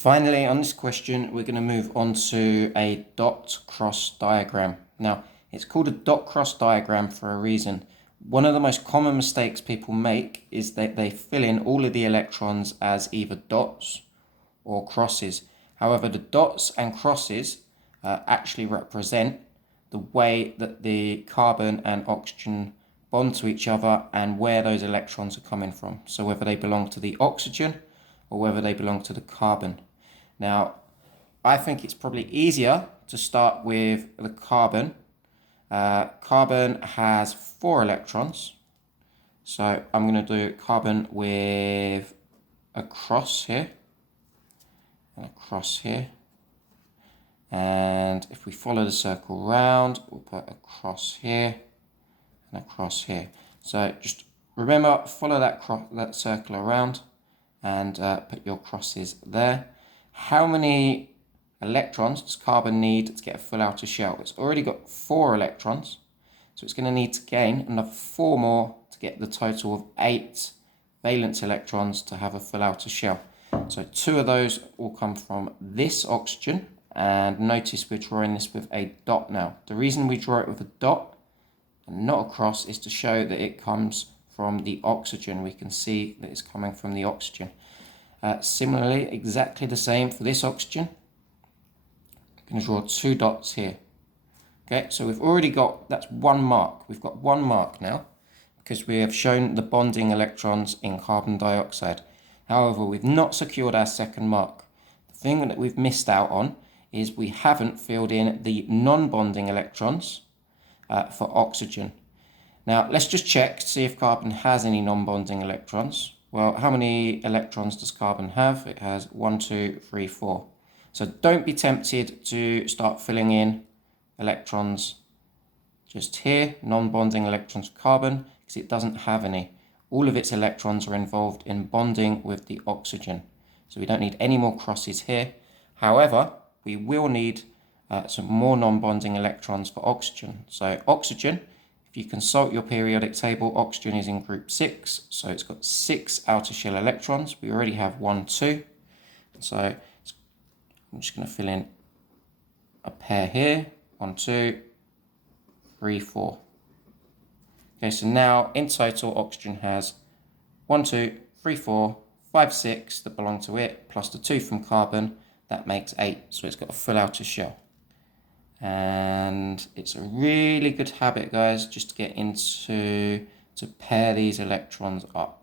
Finally, on this question, we're going to move on to a dot cross diagram. Now, it's called a dot cross diagram for a reason. One of the most common mistakes people make is that they fill in all of the electrons as either dots or crosses. However, the dots and crosses actually represent the way that the carbon and oxygen bond to each other and where those electrons are coming from. So whether they belong to the oxygen or whether they belong to the carbon. Now, I think it's probably easier to start with the carbon. Carbon has 4 electrons. So I'm going to do carbon with a cross here and a cross here. And if we follow the circle round, we'll put a cross here and a cross here. So just remember, follow that circle around and put your crosses there. How many electrons does carbon need to get a full outer shell? It's already got 4 electrons, so it's going to need to gain another 4 more to get the total of 8 valence electrons to have a full outer shell. So 2 of those will come from this oxygen, and notice we're drawing this with a dot now. The reason we draw it with a dot and not a cross is to show that it comes from the oxygen. We can see that it's coming from the oxygen. Similarly, exactly the same for this oxygen. I'm going to draw 2 dots here. Okay, so we've already got, that's 1 mark. We've got 1 mark now because we have shown the bonding electrons in carbon dioxide. However, we've not secured our second mark. The thing that we've missed out on is we haven't filled in the non-bonding electrons for oxygen. Now, let's just check to see if carbon has any non-bonding electrons. Well, how many electrons does carbon have? It has 1, 2, 3, 4. So don't be tempted to start filling in electrons just here, non-bonding electrons for carbon, because it doesn't have any. All of its electrons are involved in bonding with the oxygen. So we don't need any more crosses here. However, we will need some more non-bonding electrons for oxygen. So oxygen, if you consult your periodic table, oxygen is in group 6. So it's got 6 outer shell electrons. We already have 1, 2. So I'm just going to fill in a pair here. 1, 2, 3, 4. Okay, so now in total, oxygen has 1, 2, 3, 4, 5, 6 that belong to it, plus the 2 from carbon. That makes 8. So it's got a full outer shell. And it's a really good habit, guys, just to get into to pair these electrons up.